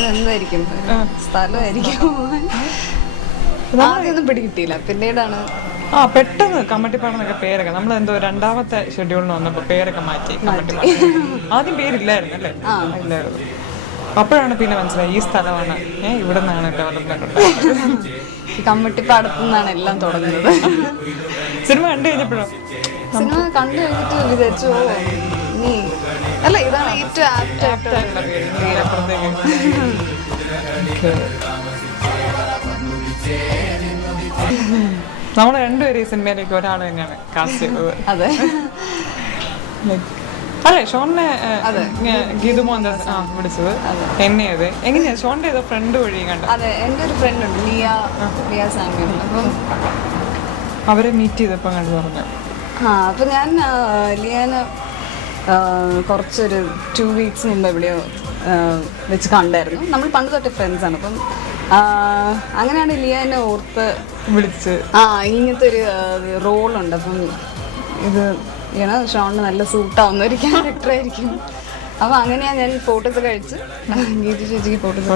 ഇതെന്തായിരിക്കും? സ്ഥലമായിരിക്കും. ആദ്യമൊന്നും പിടികിട്ടിയില്ല, പിന്നീടാണ് പെട്ടെന്ന് കമ്മട്ടിപ്പാടെന്നൊക്കെ പേരൊക്കെ നമ്മൾ എന്തോ രണ്ടാമത്തെ ഷെഡ്യൂളിന് വന്നപ്പോൾ പേരൊക്കെ മാറ്റി. കമ്മട്ടിപ്പാട് ആദ്യം പേരില്ലായിരുന്നു അല്ലേ? ഇല്ലായിരുന്നു. അപ്പോഴാണ് പിന്നെ മനസ്സിലായി ഈ സ്ഥലമാണ്, ഇവിടെ നിന്നാണ് ഡെവലപ്മെന്റ് ഉണ്ടായത്. കമ്മട്ടിപ്പാടത്തു നിന്നാണ് എല്ലാം തുടങ്ങുന്നത്. സിനിമ കണ്ടു കഴിഞ്ഞപ്പോഴോ? സിനിമ കണ്ടു കഴിഞ്ഞിട്ട് വിചാരിച്ചു നീ അല്ല ഇതാണ് ഏറ്റവും ആപ്റ്റായിട്ടുള്ള നമ്മൾ രണ്ടുപേരും ഈ സിനിമയിലേക്ക് ഒരാൾ തന്നെയാണ് കാസ്റ്റ് ചെയ്തത്. അതെ അല്ലേ? ഷോണിനെ ഗീതു മോഹൻദാസ് വിളിച്ചത് എന്നെയത് എങ്ങനെയാ? ഷോണിന്റെ ഏതോ ഫ്രണ്ട് വഴി കണ്ട? അതെ, എൻ്റെ ഒരു ഫ്രണ്ട് ഉണ്ട്, ലിയ സാമ്യം. അപ്പം അവരെ മീറ്റ് ചെയ്തപ്പോൾ കണ്ടു പറഞ്ഞു. അപ്പം ഞാൻ ലിയാനെ കുറച്ചൊരു 2 weeks മുമ്പ് എവിടെയോ വെച്ച് കണ്ടായിരുന്നു. നമ്മൾ പണ്ട് തൊട്ട് ഫ്രണ്ട്സാണ്. അപ്പം അങ്ങനെയാണ് ലിയാനെ ഓർത്ത് വിളിച്ച് ഇങ്ങനത്തെ ഒരു റോളുണ്ട്. അപ്പം ഇത് ഷോണിന് നല്ല സൂട്ടാവുന്ന ഒരു ക്യാരക്ടറായിരിക്കും. അപ്പം അങ്ങനെയാണ് ഞാൻ ഫോട്ടോസ് കഴിച്ച് ഗീതു ചേച്ചിക്ക് ഫോട്ടോസ്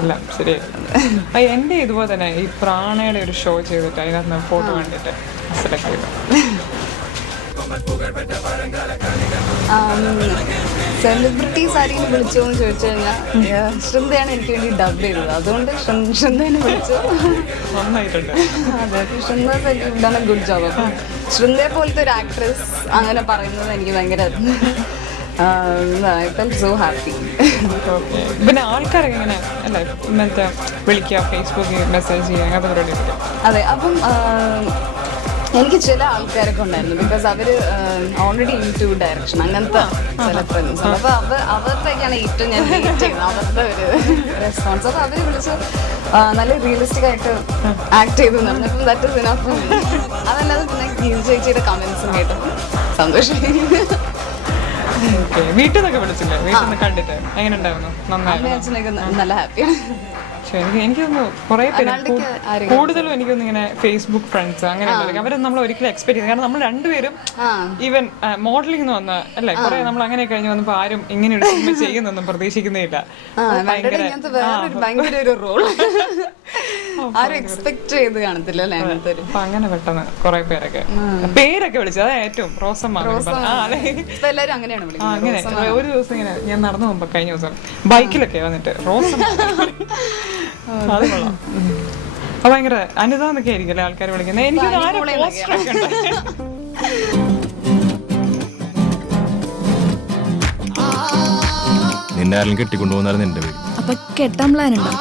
എല്ലാം ശരിയായി. എൻ്റെ ഇതുപോലെ തന്നെ ഈ പ്രാണയുടെ ഒരു ഷോ ചെയ്തിട്ട് അതിനകത്ത് ഫോട്ടോ കണ്ടിട്ട് സെലക്ട് ചെയ്തു. സെലിബ്രിറ്റീസ് ആരെങ്കിലും വിളിച്ചോ എന്ന് ചോദിച്ചു കഴിഞ്ഞാൽ ശ്രദ്ധയാണ് എനിക്ക് വേണ്ടി ഡബ് ചെയ്തത്. അതുകൊണ്ട് ശ്രദ്ധേനെ വിളിച്ചു. നന്നായിട്ടുണ്ട്. അതെ, ശ്രദ്ധ ഗുഡ് ജോബ്. അപ്പം ശ്രദ്ധയെ പോലത്തെ ഒരു ആക്ട്രസ് അങ്ങനെ പറയുന്നത് എനിക്ക് ഭയങ്കര ഐ ഫെൽറ്റ് സോ ഹാപ്പി. പിന്നെ ആൾക്കാരൊക്കെ ഇങ്ങനെ അല്ലേ മറ്റേ വിളിക്കുക, ഫേസ്ബുക്കിൽ മെസ്സേജ് ചെയ്യുക, അങ്ങനത്തെ പരിപാടി? അതെ, അപ്പം എനിക്ക് ചില ആൾക്കാരൊക്കെ ഉണ്ടായിരുന്നു. ബിക്കോസ് അവർ ഓൾറെഡി ഇൻ ടു ഡയറക്ഷൻ അങ്ങനത്തെ ചില ഫ്രണ്ട്സ്. അപ്പോൾ അവരുടെയൊക്കെയാണ് ഏറ്റവും ഞാൻ വെയിറ്റ് ചെയ്യുന്നത്, അവരുടെ ഒരു റെസ്പോൺസ്. അപ്പോൾ അവർ വിളിച്ച് നല്ല റിയലിസ്റ്റിക് ആയിട്ട് ആക്ട് ചെയ്തു എന്ന് പറഞ്ഞു. അപ്പം ദാറ്റ് ഇസ് ഇനഫ്. അതല്ലാതെ പിന്നെ ഗീതു ചേച്ചിയുടെ കമൻസും കേട്ടപ്പോൾ സന്തോഷമായി. വീട്ടിൽ നിന്നൊക്കെ വിളിച്ചില്ലേ? വീട്ടിൽ നിന്ന് കണ്ടിട്ട് എങ്ങനെ ഉണ്ടായിരുന്നു? നന്നായിരുന്നു. അച്ഛനൊക്കെ നല്ല ഹാപ്പിയാണ്. എനിക്കൊന്ന് കുറെ പേര് കൂടുതലും എനിക്കൊന്നും ഇങ്ങനെ ഫേസ്ബുക്ക് ഫ്രണ്ട്സ് അങ്ങനെ അവരൊന്നും നമ്മൾ ഒരിക്കലും എക്സ്പെക്ട് ചെയ്യുന്നത്. കാരണം നമ്മൾ രണ്ടുപേരും ഈവൻ മോഡലിംഗ് വന്ന അല്ലേ കുറെ നമ്മൾ അങ്ങനെ കഴിഞ്ഞ് വന്നപ്പോൾ ആരും ഇങ്ങനെ ഒരു സിനിമ ചെയ്യുന്നൊന്നും പ്രതീക്ഷിക്കുന്നേയില്ല. അപ്പൊ അങ്ങനെ പെട്ടെന്ന് കുറെ പേരൊക്കെ വിളിച്ചു. അതാ ഏറ്റവും റോസമ്മ. അങ്ങനെ ഒരു ദിവസം ഇങ്ങനെ ഞാൻ നടന്നു പോകുമ്പോ കഴിഞ്ഞ ദിവസം ബൈക്കിലൊക്കെ വന്നിട്ട് റോസമ്മ. അത് കൊള്ളാം. അപ്പൊ ഭയങ്കര അനിത എന്നൊക്കെ ആയിരിക്കും ആൾക്കാർ വിളിക്കുന്നത്. എനിക്ക് നിന്നെ ആരെങ്കിലും കെട്ടിക്കൊണ്ടുപോകുന്നാലും നിന്റെ പേര്. അപ്പൊ കെട്ടാൻ പ്ലാൻ ഉണ്ടോ?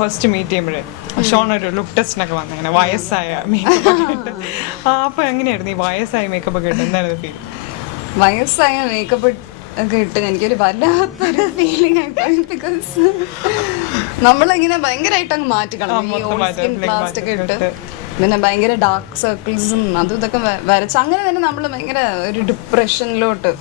ഫസ്റ്റ് മീറ്റ് ചെയ്യുമ്പോഴേ ഷോൺ ഒരു ലുക്ക് ടെസ്റ്റിനൊക്കെ വന്നു, അങ്ങനെ വയസ്സായ മേക്കപ്പ് ഒക്കെ ഇട്ട്. അപ്പൊ എങ്ങനെയായിരുന്നു ഈ വയസ്സായ മേക്കപ്പ് ഒക്കെ ഇട്ട്? എന്തായിരുന്നു ഫീൽ? വയസ്സായ മേക്കപ്പ് ഒക്കെ ഇട്ട് എനിക്കൊരു വല്ലാത്തൊരു ഫീലിംഗ് ആയിപ്പോയി. ബിക്കോസ് നമ്മളിങ്ങനെ ഭയങ്കരമായിട്ട് അങ്ങ് മാറ്റിക്കളഞ്ഞു ഈ ഓൾ സ്കിൻ പ്ലാസ്റ്റ് ഒക്കെ ഇട്ട്. പിന്നെ ഭയങ്കര ഡാർക്ക് സർക്കിൾസും അതും ഇതൊക്കെ വരച്ച് അങ്ങനെ തന്നെ നമ്മൾ ഭയങ്കര ഒരു ഡിപ്രഷനിലോട്ട്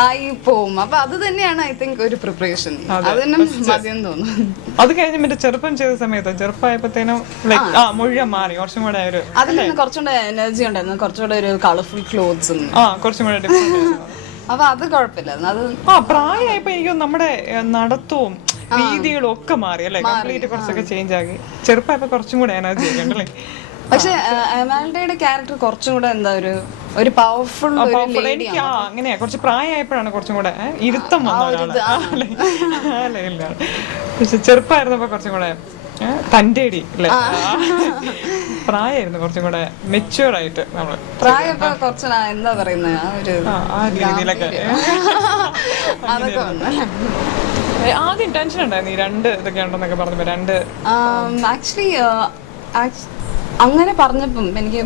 ആയി പോവും. അപ്പൊ അത് തന്നെയാണ് ഐ തിങ്ക് ഒരു പ്രിപ്പറേഷൻ. അത് തന്നെ മതിയെന്ന് തോന്നുന്നു. അത് കഴിഞ്ഞ് മറ്റേ ചെറുപ്പം ചെയ്ത സമയത്ത് ചെറുപ്പമായപ്പോഴത്തേനും മുഴുവൻ മാറി, കുറച്ചും കൂടെ ഒരു അതിൽ കുറച്ചുകൂടെ എനർജി ഉണ്ടായിരുന്നു, കുറച്ചുകൂടെ ഒരു കളർഫുൾ ക്ലോത്ത്സും കുറച്ചും കൂടെ ഡിഫറെന്റ്. അപ്പൊ അത് കുഴപ്പമില്ലായിരുന്നു. അത് പ്രായമായപ്പോ എനിക്ക് നമ്മുടെ നടത്തവും രീതികളും ഒക്കെ മാറി അല്ലെ, കംപ്ലീറ്റ് കുറച്ചൊക്കെ ചേഞ്ച് ആക്കി. ചെറുപ്പമായപ്പോ കുറച്ചും കൂടെ എനർജി ഒക്കെ ഉണ്ടല്ലേ. പക്ഷെ അമാൽഡയുടെ ക്യാരക്ടർ കുറച്ചും കൂടെ എന്താ ഒരു പവർഫുൾ. എനിക്ക് അങ്ങനെയാ കുറച്ച് പ്രായമായപ്പോഴാണ് കുറച്ചും കൂടെ ഇരുത്തം വന്ന ഒരാള്. പക്ഷെ ചെറുപ്പമായിരുന്നപ്പോ കുറച്ചും കൂടെ തന്റേടി അല്ലെ, പ്രായമായിരുന്നു കുറച്ചും കൂടെ മെച്യൂർ ആയിട്ട് നമ്മള്. പ്രായപ്പോ കുറച്ച് എന്താ പറയുന്നത് ആ രീതിയിലൊക്കെ. ആദ്യം ടെൻഷൻ ഉണ്ടായിരുന്നു ഈ രണ്ട് ഇതൊക്കെ ഉണ്ടെന്നൊക്കെ പറഞ്ഞപ്പോ. ആക്ച്വലി അങ്ങനെ പറഞ്ഞപ്പം എനിക്ക്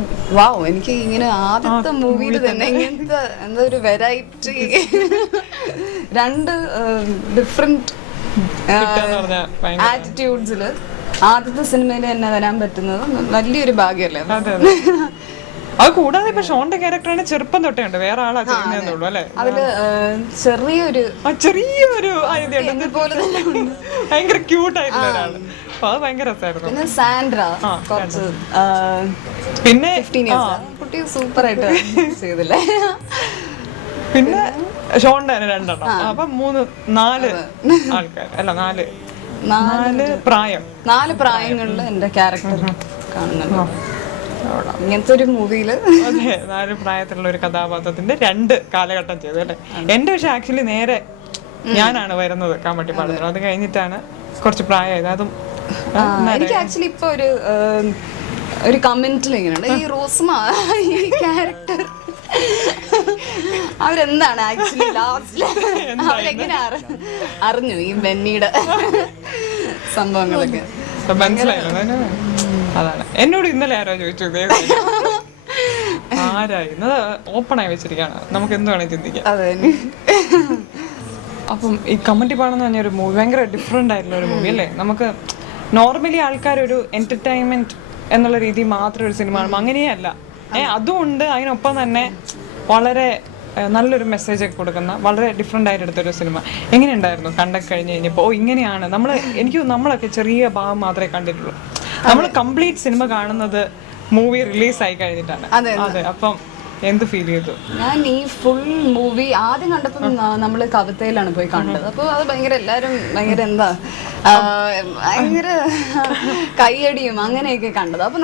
എനിക്ക് ഇങ്ങനെ ആദ്യത്തെ മൂവിയിൽ തന്നെ ഇങ്ങനത്തെ എന്താ ഒരു വെറൈറ്റി, രണ്ട് ഡിഫറെന്റ് ആറ്റിറ്റ്യൂഡ്സില് ആദ്യത്തെ സിനിമയിൽ തന്നെ വരാൻ പറ്റുന്നത് വലിയൊരു ഭാഗ്യമല്ലേ. അത് കൂടാതെ ഇപ്പൊ ഷോന്റെ ക്യാരക്ടറാണ് ചെറുപ്പം തൊട്ടേ ഉണ്ട്, വേറെ ആളാ ചെയ്യുന്നതെന്നുള്ളൂ അല്ലെ. അതില് ചെറിയൊരു ചെറിയൊരു ഭയങ്കര ക്യൂട്ടായിട്ടുള്ള ഒരാള്. അപ്പൊ അത് ഭയങ്കര രസമായിരുന്നു. പിന്നെ സാൻഡ്ര കുറച്ച് പിന്നെ 15 years കുട്ടി സൂപ്പർ ആയിട്ട് ചെയ്തില്ലേ. പിന്നെ ഷോന്റെ തന്നെ 2 എണ്ണം. അപ്പൊ 4 ആൾക്കാർ അല്ല 4 പ്രായം, 4 പ്രായങ്ങളില് എന്റെ ക്യാരക്ടർ കാണുന്നുണ്ട് ഇങ്ങനത്തെ ഒരു മൂവിയില്. അതെ, 4 പ്രായത്തിലുള്ള ഒരു കഥാപാത്രത്തിന്റെ 2 കാലഘട്ടം ചെയ്തു അല്ലെ. എന്റെ പക്ഷെ ആക്ച്വലി നേരെ ഞാനാണ് വരുന്നത് കമ്മട്ടിപ്പാടത്തിൽ. അത് കഴിഞ്ഞിട്ടാണ് കുറച്ച് പ്രായമായത്. അതും എനിക്ക് ആക്ച്വലി ഇപ്പൊ ഒരു കമന്റിൽ ഇങ്ങനെയുണ്ട്, ഈ റോസ്മ ഈ ക്യാരക്ടർ അവരെന്താണ് ആക്ച്വലി ലാസ്റ്റില് അവരെങ്ങനെ അറിഞ്ഞു ഈ ബെന്നിയുടെ സംഭവങ്ങളൊക്കെ മനസ്സിലായല്ലോ. അതാണ് എന്നോട് ഇന്നലെ ആരോ ചോദിച്ചു, ആരായി ഓപ്പൺ ആയി വെച്ചിരിക്കുകയാണ്, നമുക്ക് എന്ത് വേണേൽ ചിന്തിക്കാം. അപ്പം ഈ കമ്മട്ടിപ്പാടം എന്ന് പറഞ്ഞൊരു മൂവി ഭയങ്കര ഡിഫറെന്റ് ആയിട്ടുള്ള ഒരു മൂവി അല്ലേ. നമുക്ക് നോർമലി ആൾക്കാർ ഒരു എന്റർടൈൻമെന്റ് എന്നുള്ള രീതി മാത്രം ഒരു സിനിമ കാണും, അങ്ങനെയല്ല. അതുകൊണ്ട് അതിനൊപ്പം തന്നെ വളരെ നല്ലൊരു മെസ്സേജ് ഒക്കെ കൊടുക്കുന്ന വളരെ ഡിഫറെൻ്റ് ആയിട്ട് എടുത്തൊരു സിനിമ. എങ്ങനെയുണ്ടായിരുന്നു കണ്ടൊക്കെ കഴിഞ്ഞ് കഴിഞ്ഞപ്പോൾ? ഇങ്ങനെയാണ് നമ്മളൊക്കെ ചെറിയ ഭാഗം മാത്രമേ കണ്ടിട്ടുള്ളൂ. നമ്മൾ കംപ്ലീറ്റ് സിനിമ കാണുന്നത് മൂവി റിലീസായി കഴിഞ്ഞിട്ടാണ്. അതെ, അപ്പം എന്ത് ഫീൽ ചെയ്തു? ഞാൻ ഈ ഫുൾ മൂവി ആദ്യം കണ്ടപ്പോൾ നമ്മൾ കവിതയിലാണ് പോയി കണ്ടത്. അപ്പോൾ അത് എല്ലാവരും ഭയങ്കര ഭയങ്കര കയ്യടിയും അങ്ങനെയൊക്കെ കണ്ടത്. അപ്പോൾ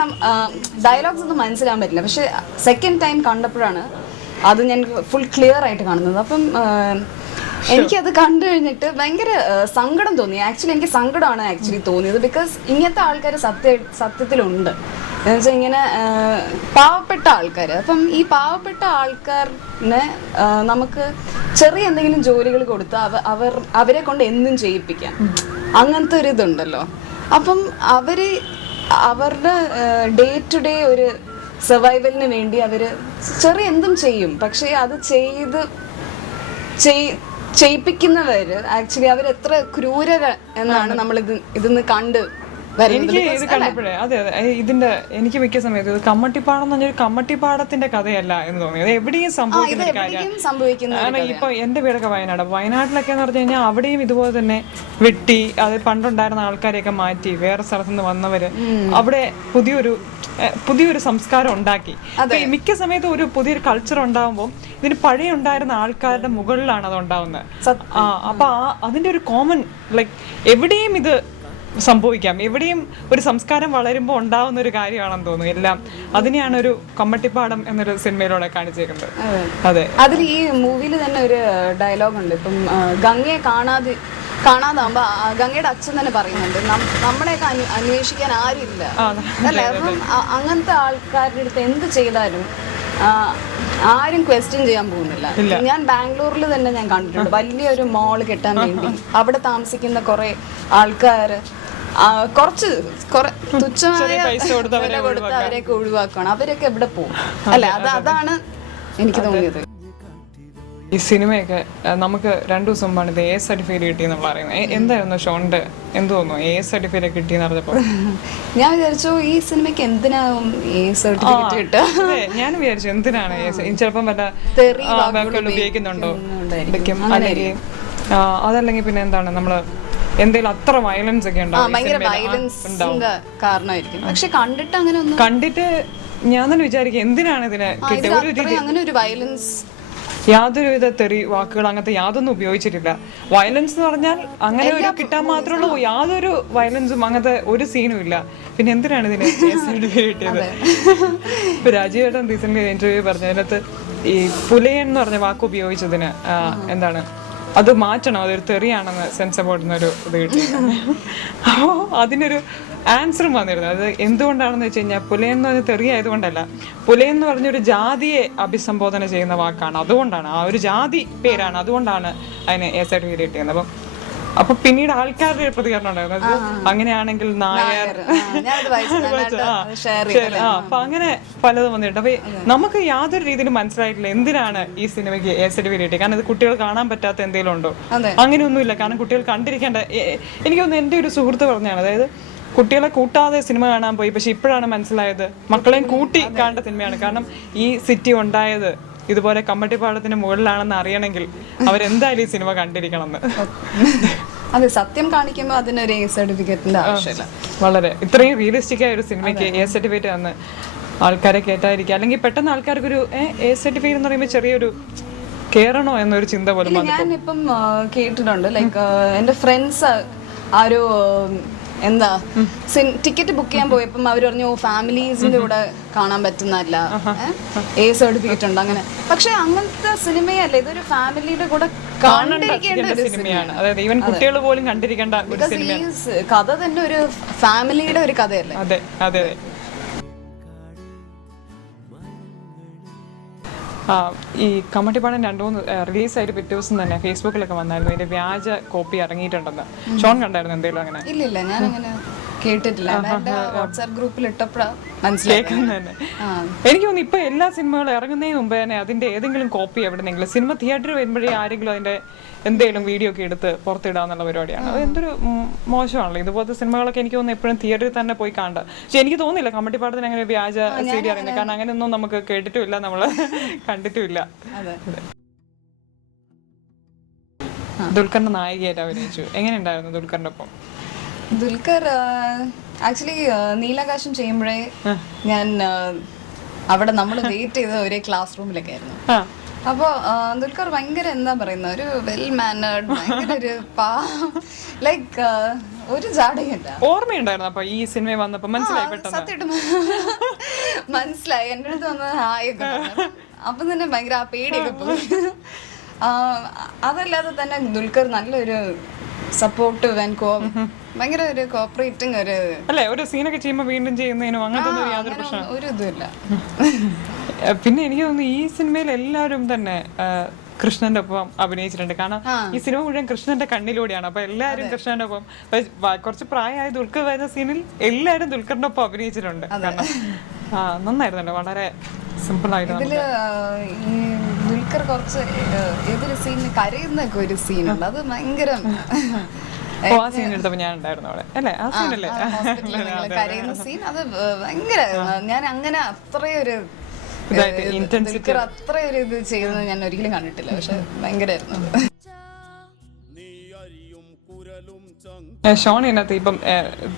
ഡയലോഗ്സ് ഒന്നും മനസ്സിലാൻ പറ്റില്ല. പക്ഷെ സെക്കൻഡ് ടൈം കണ്ടപ്പോഴാണ് അത് ഞാൻ ഫുൾ ക്ലിയർ ആയിട്ട് കാണുന്നത്. അപ്പം എനിക്കത് കണ്ടു കഴിഞ്ഞിട്ട് ഭയങ്കര സങ്കടം തോന്നി. ആക്ച്വലി എനിക്ക് സങ്കടമാണ് തോന്നിയത്. ബിക്കോസ് ഇങ്ങനത്തെ ആൾക്കാർ സത്യത്തിലുണ്ട്. എന്നുവെച്ചാൽ ഇങ്ങനെ പാവപ്പെട്ട ആൾക്കാർ. അപ്പം ഈ പാവപ്പെട്ട ആൾക്കാരിനെ നമുക്ക് ചെറിയ എന്തെങ്കിലും ജോലികൾ കൊടുത്ത് അവരെ കൊണ്ട് എന്തും ചെയ്യിപ്പിക്കാം, അങ്ങനത്തെ ഒരു ഇതുണ്ടല്ലോ. അപ്പം അവരുടെ ഡേ ടു ഡേ ഒരു സർവൈവലിന് വേണ്ടി അവർ ചെറിയ എന്തും ചെയ്യും. പക്ഷേ അത് ചെയ്യിപ്പിക്കുന്നവര് ആക്ച്വലി അവരെത്ര ക്രൂരര എന്നാണ് നമ്മൾ ഇതിന്ന് കണ്ട്. എനിക്ക് ഇത് കണ്ടപ്പോഴേ അതെ എനിക്ക് മിക്ക സമയത്ത് ഇത് കമ്മട്ടിപ്പാടം എന്ന് പറഞ്ഞൊരു കമ്മട്ടിപ്പാടത്തിന്റെ കഥയല്ല എന്ന് തോന്നിയത്. എവിടെയും സംഭവിക്കുന്ന ഒരു കാര്യമാണ്. കാരണം ഇപ്പൊ എന്റെ വീടൊക്കെ വയനാട്ടിലൊക്കെ എന്ന് പറഞ്ഞു കഴിഞ്ഞാൽ അവിടെയും ഇതുപോലെ തന്നെ വെട്ടി അത് പണ്ടുണ്ടായിരുന്ന ആൾക്കാരെയൊക്കെ മാറ്റി വേറെ സ്ഥലത്തുനിന്ന് വന്നവര് അവിടെ പുതിയൊരു സംസ്കാരം ഉണ്ടാക്കി. മിക്ക സമയത്തും ഒരു പുതിയൊരു കൾച്ചർ ഉണ്ടാകുമ്പോൾ ഇതിന് പഴയ ഉണ്ടായിരുന്ന ആൾക്കാരുടെ മുകളിലാണ് അത് ഉണ്ടാവുന്നത്. അപ്പൊ അതിന്റെ ഒരു കോമൺ എവിടെയും ഇത് സംഭവിക്കാം. എവിടെയും ഒരു സംസ്കാരം വളരുമ്പോൾ ഉണ്ടാവുന്ന ഒരു കാര്യമാണെന്ന് തോന്നുന്നു എല്ലാം. അതിനെയാണ് ഒരു കമ്മട്ടിപ്പാടം എന്നൊരു സിനിമയിലൂടെ കാണിച്ചേക്കുന്നത്. അതെ, അതിൽ ഈ മൂവിയിൽ തന്നെ ഒരു ഡയലോഗ് ഉണ്ട്. ഇപ്പം ഗംഗയെ കാണാതാകുമ്പോ ഗംഗയുടെ അച്ഛൻ തന്നെ പറയുന്നുണ്ട്, നമ്മളെയൊക്കെ അന്വേഷിക്കാൻ ആരുമില്ല അല്ലേ. അപ്പം അങ്ങനത്തെ ആൾക്കാരുടെ അടുത്ത് എന്ത് ചെയ്താലും ആരും ക്വസ്റ്റ്യൻ ചെയ്യാൻ പോകുന്നില്ല. ഞാൻ ബാംഗ്ലൂരിൽ തന്നെ ഞാൻ കണ്ടിട്ടുണ്ട്, വലിയൊരു മോള് കെട്ടാൻ വേണ്ടി അവിടെ താമസിക്കുന്ന കുറെ ആൾക്കാർ തുച്ഛമായ വില കൊടുത്ത് അവരെയൊക്കെ ഒഴിവാക്കണം. അവരൊക്കെ എവിടെ പോകും അല്ലെ. അതാണ് എനിക്ക് തോന്നിയത്. ഈ സിനിമയൊക്കെ നമുക്ക് 2 ദിവസം മുമ്പാണ് ഇത് A സർട്ടിഫിക്കറ്റ് കിട്ടിയെന്ന് പറയുന്നത്. എന്തായിരുന്നു ഷോന്റെ എന്ത് തോന്നുന്നു A സർട്ടിഫിക്കറ്റ് കിട്ടിയെന്ന് പറഞ്ഞപ്പോൾ? ഞാൻ വിചാരിച്ചു ഈ സിനിമയ്ക്ക് എന്തിനാവും A സർട്ടിഫിക്കറ്റ് കിട്ടുക. ഞാൻ വിചാരിച്ചു എന്തിനാണ് ചിലപ്പം വല്ല ഉപയോഗിക്കുന്നുണ്ടോ, അല്ലെങ്കിൽ അതല്ലെങ്കിൽ പിന്നെ എന്താണ് നമ്മള് എന്തെങ്കിലും അത്ര വയലൻസ് ഒക്കെ കണ്ടിട്ട് ഞാൻ തന്നെ വിചാരിക്കും എന്തിനാണ് ഇതിനെ കിട്ടിയത്. യാതൊരുവിധ തെറി വാക്കുകൾ അങ്ങനത്തെ യാതൊന്നും ഉപയോഗിച്ചിട്ടില്ല. വയലൻസ് എന്ന് പറഞ്ഞാൽ അങ്ങനെ ഒരു കിട്ടാൻ മാത്രമുള്ളൂ, യാതൊരു വയലൻസും അങ്ങനത്തെ ഒരു സീനും ഇല്ല. പിന്നെ എന്തിനാണ് ഇതിന് കിട്ടിയത്? ഇപ്പൊ രാജീവേട്ടൻ റീസെന്റ് ഇന്റർവ്യൂ പറഞ്ഞതിനകത്ത് ഈ പുലയൻ എന്ന് പറഞ്ഞ വാക്ക് ഉപയോഗിച്ചതിന് എന്താണ് അത് മാറ്റണം, അതൊരു തെറിയാണെന്ന് സെൻസർ ബോർഡിന്നൊരു ഇത് കിട്ടി. അപ്പോൾ അതിനൊരു ആൻസറും വന്നിരുന്നു. അത് എന്തുകൊണ്ടാണെന്ന് വെച്ച് കഴിഞ്ഞാൽ പുലയൻ എന്ന് പറഞ്ഞ തെറി ആയതുകൊണ്ടല്ല, പുലയൻ എന്ന് പറഞ്ഞൊരു ജാതിയെ അഭിസംബോധന ചെയ്യുന്ന വാക്കാണ്, അതുകൊണ്ടാണ് ആ ഒരു ജാതി പേരാണ്, അതുകൊണ്ടാണ് അതിന് A സർട്ടിഫിക്കറ്റ് കിട്ടിയത്. അപ്പൊ പിന്നീട് ആൾക്കാരുടെ ഒരു പ്രതികരണം ഉണ്ടായിരുന്നു, അങ്ങനെയാണെങ്കിൽ നായർ അപ്പൊ അങ്ങനെ പലതും വന്നിട്ട്. അപ്പൊ നമുക്ക് യാതൊരു രീതിയിലും മനസ്സിലായിട്ടില്ല എന്തിനാണ് ഈ സിനിമയ്ക്ക് A സർട്ടിഫിക്കറ്റ് കിട്ടിയത്. കാരണം ഇത് കുട്ടികൾ കാണാൻ പറ്റാത്ത എന്തെങ്കിലും ഉണ്ടോ? അങ്ങനെയൊന്നുമില്ല. കാരണം കുട്ടികൾ കണ്ടിരിക്കേണ്ട. എനിക്ക് തോന്നുന്നു എൻ്റെ ഒരു സുഹൃത്ത് പറഞ്ഞാണ്, അതായത് കുട്ടികളെ കൂട്ടാതെ സിനിമ കാണാൻ പോയി. പക്ഷെ ഇപ്പോഴാണ് മനസ്സിലായത് മക്കളെയും കൂട്ടി കാണേണ്ട സിനിമയാണ്. കാരണം ഈ സിറ്റി ഉണ്ടായത് ഇതുപോലെ കമ്മട്ടിപ്പാടത്തിന് മുകളിലാണെന്ന് അറിയണമെങ്കിൽ അവരെന്തായാലും ഈ സിനിമ കണ്ടിരിക്കണം എന്ന്. അതെ, സത്യം കാണിക്കുമ്പോൾ അതിനൊരു എ സർട്ടിഫിക്കറ്റിന്റെ ആവശ്യമില്ല. വളരെ ഇത്രയും റിയലിസ്റ്റിക് ആയ ഒരു സിനിമയ്ക്ക് എ സർട്ടിഫിക്കറ്റ് തന്ന് ആൾക്കാരെ കേട്ടായിരിക്കും. അല്ലെങ്കിൽ പെട്ടെന്ന് ആൾക്കാർക്കൊരു എ സർട്ടിഫിക്കറ്റ് എന്ന് പറയുമ്പോൾ ചെറിയൊരു കേറണോ എന്നൊരു ചിന്ത പോലും. ഞാനിപ്പം കേട്ടിട്ടുണ്ട്, ലൈക്ക് എൻ്റെ ഫ്രണ്ട്സ് ആരോ എന്താ ടിക്കറ്റ് ബുക്ക് ചെയ്യാൻ പോയപ്പം അവർ പറഞ്ഞു ഫാമിലീസിന്റെ കൂടെ കാണാൻ പറ്റുന്നതല്ല, എ സർട്ടിഫിക്കറ്റ് ഉണ്ട് അങ്ങനെ. പക്ഷെ അങ്ങനത്തെ സിനിമയല്ല, ഇതൊരു ഫാമിലിയുടെ കൂടെ കാണേണ്ട ഒരു സിനിമയാണ്. അതായത് ഈവൻ കുട്ടികൾ പോലും കണ്ടിരിക്കേണ്ട ഒരു സിനിമയാണ്. കഥ തന്നെ ഒരു ഫാമിലിയുടെ ഒരു കഥയല്ലേ. അതെ അതെ. ഈ കമ്മട്ടിപ്പാടം 2-3 റിലീസായിട്ട് പിറ്റേ ദിവസം തന്നെ ഫേസ്ബുക്കിലൊക്കെ വന്നായിരുന്നു ഇതിന്റെ വ്യാജ കോപ്പി ഇറങ്ങിയിട്ടുണ്ടെന്ന്. ഷോൺ കണ്ടായിരുന്നു എന്തെങ്കിലും അങ്ങനെ? ഇല്ല, ഞാൻ അങ്ങനെ കേട്ടിട്ടില്ല. വാട്സ്ആപ്പ് ഗ്രൂപ്പിൽ ഇട്ടപ്പോഴാണ് മനസ്സിലാക്കുന്നത് തന്നെ. എനിക്ക് തോന്നുന്നു ഇപ്പൊ എല്ലാ സിനിമകളും ഇറങ്ങുന്നതിന് മുമ്പ് തന്നെ അതിന്റെ ഏതെങ്കിലും കോപ്പി എവിടെന്നെങ്കിലും സിനിമ തിയേറ്ററിൽ വരുമ്പോഴേ ആരെങ്കിലും അതിന്റെ എന്തെങ്കിലും വീഡിയോ ഒക്കെ എടുത്ത് പുറത്തിടാന്നുള്ള പരിപാടിയാണ്. അത് എന്തൊരു മോശമാണല്ലോ. ഇതുപോലത്തെ സിനിമകളൊക്കെ എനിക്ക് തോന്നുന്നു എപ്പോഴും തിയേറ്ററിൽ തന്നെ പോയി കാണണ്ട. പക്ഷെ എനിക്ക് തോന്നുന്നില്ല കമ്മട്ടിപ്പാടത്തിന് അങ്ങനെ വ്യാജ സീഡി അറിയുന്നത്. കാരണം അങ്ങനെയൊന്നും നമുക്ക് കേട്ടിട്ടുമില്ല, നമ്മള് കണ്ടിട്ടുമില്ല. ദുൽഖറിന്റെ നായികയായിട്ട് അഭിനയിച്ചു. എങ്ങനെയുണ്ടായിരുന്നു ദുൽഖറിന്റെ ഒപ്പം? ദുൽഖർ ആക്ച്വലി നീലാകാശം ചെയ്യുമ്പോഴേ ഞാൻ അവിടെ നമ്മൾ വെയിറ്റ് ചെയ്ത ഒരേ ക്ലാസ് റൂമിലൊക്കെ ആയിരുന്നു. അപ്പോൾ ദുൽഖർ ഭയങ്കര എന്താ പറയുന്ന ഒരു വെൽ മാനേർഡ്, ഭയങ്കര ഒരു ലൈക്ക് ഒരു ജാടയില്ല. ഓർമ്മയുണ്ടായിരുന്നു അപ്പൊ ഈ സിനിമ വന്നപ്പോ? മനസ്സിലായി പെട്ടെന്ന്? സത്യമായിട്ടും മനസ്സിലായി. എൻ്റെ അടുത്ത് വന്ന് ഹായൊക്കെ അപ്പം തന്നെ ഭയങ്കര ആ പേടിയൊക്കെ പോയി. അതല്ലാതെ തന്നെ ദുൽഖർ നല്ലൊരു സപ്പോർട്ടീവ് ആൻഡ് ഭയങ്കര ഒരു കോപ്പറേറ്റിംഗ് ഒരു അല്ലേ. ഒരു സീനൊക്കെ ചെയ്യുമ്പോൾ വീണ്ടും ചെയ്യുന്നതിനോ അങ്ങനത്തെ യാതൊരു പ്രശ്നം ഒരു ഇതുമില്ല. പിന്നെ എനിക്ക് തോന്നുന്നു ഈ സിനിമയിൽ എല്ലാവരും തന്നെ കൃഷ്ണന്റെ ഒപ്പം അഭിനയിച്ചിട്ടുണ്ട്. കാരണം ഈ സിനിമ മുഴുവൻ കൃഷ്ണന്റെ കണ്ണിലൂടെയാണ്. അപ്പൊ എല്ലാവരും കൃഷ്ണന്റെ ഒപ്പം. കുറച്ച് പ്രായമായ ദുൽഖർ വരുന്ന സീനിൽ എല്ലാവരും ദുൽഖറിന്റെ ഒപ്പം അഭിനയിച്ചിട്ടുണ്ട്. കാരണം നന്നായിരുന്നല്ലോ, വളരെ സിമ്പിൾ ആയിട്ട്. ഇതില് ഈ ദുൽഖർ കുറച്ച് ഏതൊരു സീനിൽ കരയുന്നൊക്കെ ഒരു സീനുണ്ട്, അത് ഭയങ്കര. ആ സീൻ എടുത്തപ്പോ ഞാൻ ഉണ്ടായിരുന്നു അവിടെ അല്ലേ? ആ സീനല്ലേ കരയുന്ന സീൻ? അത് ഭയങ്കര. ഞാൻ അങ്ങനെ അത്രയൊരു ദുൽഖർ അത്രയൊരു ഇത് ചെയ്യുന്നത് ഞാൻ ഒരിക്കലും കണ്ടിട്ടില്ല. പക്ഷെ ഭയങ്കരമായിരുന്നു. ഷോൺ ഇതിനകത്ത് ഇപ്പം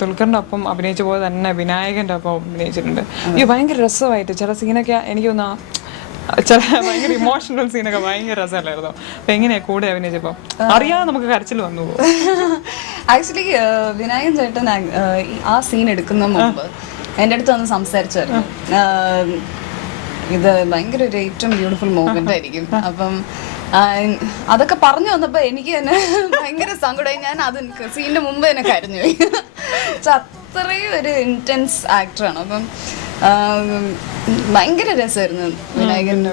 ദുൽഖറിന്റെ ഒപ്പം അഭിനയിച്ച പോലെ തന്നെ വിനായകന്റെ ഒപ്പം അഭിനയിച്ചിട്ടുണ്ട്. ഈ ഭയങ്കര രസമായിട്ട് ചില സീനൊക്കെ എനിക്ക് തോന്നുന്നു, ചില ഭയങ്കര ഇമോഷണൽ സീനൊക്കെ ഭയങ്കര രസമല്ലായിരുന്നു. അപ്പൊ എങ്ങനെയാ കൂടെ അഭിനയിച്ചപ്പോ? അറിയാതെ നമുക്ക് കരച്ചിൽ വന്നു പോകും. ആക്ച്വലി വിനായകൻ ചേട്ടൻ ആ സീൻ എടുക്കുന്ന മുമ്പ് എൻ്റെ അടുത്ത് വന്ന് സംസാരിച്ചായിരുന്നു, ഇത് ഭയങ്കര ഒരു ഏറ്റവും ബ്യൂട്ടിഫുൾ മൂമെന്റ് ആയിരിക്കും. അപ്പം അതൊക്കെ പറഞ്ഞു വന്നപ്പോ എനിക്ക് തന്നെ ഭയങ്കര സങ്കടമായി. ഞാൻ അത് സീനിന്റെ മുമ്പ് തന്നെ കരഞ്ഞു പോയി. അത്രയും ഒരു ഇന്റൻസ് ആക്ടറാണ്. അപ്പം ഭയങ്കര രസമായിരുന്നു വിനായകന്റെ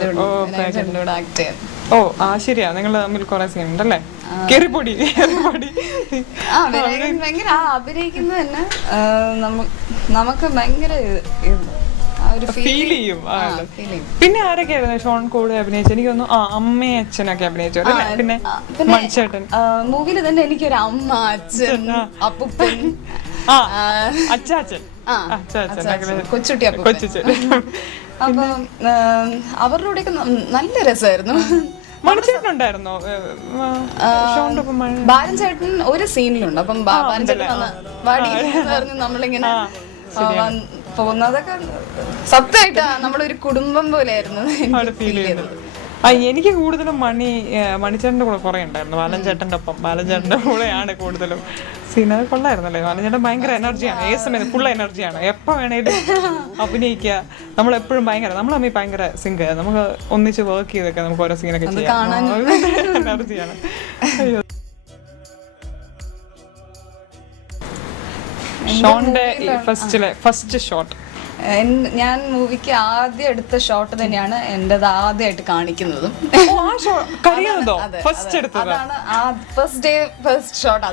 കൂടെ ആക്ട് ചെയ്യാൻ. ഓ ശരിയാ, നിങ്ങൾ തമ്മിൽ കുറെ സീൻ ഉണ്ടല്ലേ? വിനായകൻ ഭയങ്കര അഭിനയിക്കുന്നത് തന്നെ നമുക്ക് ഭയങ്കര ഫീൽ ചെയ്യും. പിന്നെ ആരൊക്കെയായിരുന്നു ഷോൺ കൂടെ അഭിനയിച്ചത്? എനിക്ക് തോന്നുന്നു അമ്മയും അച്ഛനൊക്കെ അഭിനയിച്ചു. പിന്നെ മണിച്ചേട്ടൻ മൂവില് തന്നെ എനിക്കൊരു അമ്മ, അച്ഛൻ, അപ്പൂപ്പൻ, അച്ചാച്ചൻ, കൊച്ചുട്ടി അപ്പൂപ്പൻ. അപ്പൊ അവരുടെ കൂടെയൊക്കെ നല്ല രസമായിരുന്നു. മണിച്ചേട്ടനുണ്ടായിരുന്നോ? ബാലൻ ചേട്ടൻ ഒരു സീനിലുണ്ട്. അപ്പം ബാലൻ ചേട്ടൻ പറഞ്ഞ് നമ്മളിങ്ങനെ പോകുന്നതൊക്കെ സത്യമായിട്ട് നമ്മളൊരു കുടുംബം പോലെയായിരുന്നു ഫീൽ ചെയ്തത്. എനിക്ക് കൂടുതലും മണിച്ചേട്ടൻ്റെ കൂടെ കുറെ ഉണ്ടായിരുന്നു. ബാലൻചേട്ടൻ്റെ ഒപ്പം ബാലൻചേട്ടൻ്റെ കൂടെയാണ് കൂടുതലും സീൻ. അത് കൊള്ളായിരുന്നല്ലേ? ബാലൻചേട്ടൻ ഭയങ്കര എനർജിയാണ്, ഏത് സമയത്ത് ഫുൾ എനർജിയാണ്. എപ്പോൾ വേണേലും അഭിനയിക്കുക. നമ്മളെപ്പോഴും നമ്മൾ തമ്മിൽ ഭയങ്കര സിങ്ക്. നമുക്ക് ഒന്നിച്ച് വർക്ക് ചെയ്തൊക്കെ നമുക്ക് ഓരോ സീനൊക്കെ ചെയ്യാം. എനർജിയാണ്. ഷോണിന്റെ ഫസ്റ്റ് ഷോട്ട് ഞാൻ മൂവിക്ക് ആദ്യം എടുത്ത ഷോട്ട് തന്നെയാണ് എന്റേത് ആദ്യമായിട്ട് കാണിക്കുന്നതും. അതാണ് ഫസ്റ്റ് ഡേ ഫസ്റ്റ് ഷോട്ട്.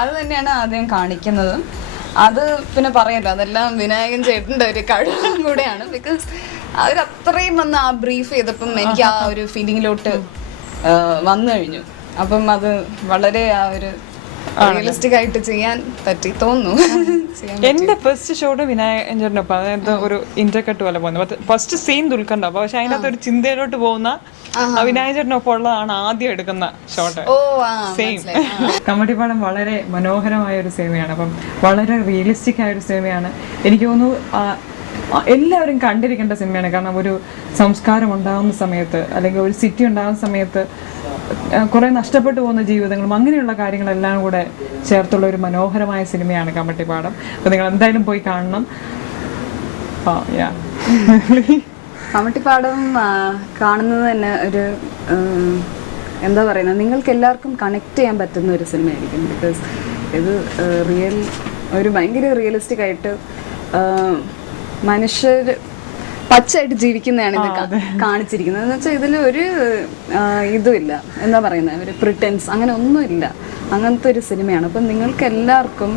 അത് തന്നെയാണ് ആദ്യം കാണിക്കുന്നതും. അത് പിന്നെ പറയല്ലോ, അതെല്ലാം വിനായകൻ ചേട്ടൻ്റെ ഒരു കഴിവും കൂടെയാണ്. ബിക്കോസ് അവരത്രയും വന്ന് ആ ബ്രീഫ് ചെയ്തപ്പം എനിക്ക് ആ ഒരു ഫീലിങ്ങിലോട്ട് വന്നു കഴിഞ്ഞു. അപ്പം അത് വളരെ ആ ഒരു റിയലിസ്റ്റിക് ആയിട്ട് ചെയ്യാൻ പറ്റി തോന്നുന്നു. എന്റെ ഫസ്റ്റ് ഷോട്ട് വിനായകനൊപ്പം, അതായത് ഒരു ഇന്റർകട്ട് പോലെ പോകുന്നത്. ഫസ്റ്റ് സീൻ ദുൽഖറിന്റെ, പക്ഷെ അതിനകത്ത് ഒരു ചിന്തയിലോട്ട് പോകുന്ന വിനായകനൊപ്പം ഉള്ളതാണ് ആദ്യം എടുക്കുന്ന ഷോട്ട്. സെയിം. കമ്മട്ടിപ്പാടം വളരെ മനോഹരമായ ഒരു സിനിമയാണ്. അപ്പം വളരെ റിയലിസ്റ്റിക് ആയ ഒരു സിനിമയാണ്. എനിക്ക് തോന്നുന്നു എല്ലാവരും കണ്ടിരിക്കേണ്ട സിനിമയാണ്. കാരണം ഒരു സംസ്കാരം ഉണ്ടാകുന്ന സമയത്ത്, അല്ലെങ്കിൽ ഒരു സിറ്റി ഉണ്ടാകുന്ന സമയത്ത് കുറെ നഷ്ടപ്പെട്ടു പോകുന്ന ജീവിതങ്ങളും അങ്ങനെയുള്ള കാര്യങ്ങളെല്ലാം കൂടെ ചേർത്തുള്ള ഒരു മനോഹരമായ സിനിമയാണ് കമ്മട്ടിപ്പാടം. അപ്പൊ നിങ്ങൾ എന്തായാലും പോയി കാണണം. കമ്മട്ടിപ്പാടം കാണുന്നത് തന്നെ ഒരു എന്താ പറയുന്നത്, നിങ്ങൾക്ക് എല്ലാവർക്കും കണക്ട് ചെയ്യാൻ പറ്റുന്ന ഒരു സിനിമയായിരിക്കും. ബിക്കോസ് ഇത് ഒരു ഭയങ്കര റിയലിസ്റ്റിക് ആയിട്ട് മനുഷ്യർ പച്ചയായിട്ട് ജീവിക്കുന്നതാണ് ഇത് കാണിച്ചിരിക്കുന്നത്. എന്ന് വെച്ചാൽ ഇതിൽ ഒരു ഇതുമില്ല, എന്താ പറയുന്നത്, ഒരു പ്രിറ്റൻസ് അങ്ങനെ ഒന്നുമില്ല. അങ്ങനത്തെ ഒരു സിനിമയാണ്. അപ്പം നിങ്ങൾക്ക് എല്ലാവർക്കും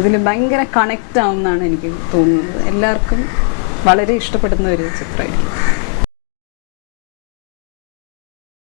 ഇതിൽ ഭയങ്കര കണക്റ്റ് ആവുമെന്നാണ് എനിക്ക് തോന്നുന്നത്. എല്ലാവർക്കും വളരെ ഇഷ്ടപ്പെടുന്ന ഒരു ചിത്രമായിരിക്കും.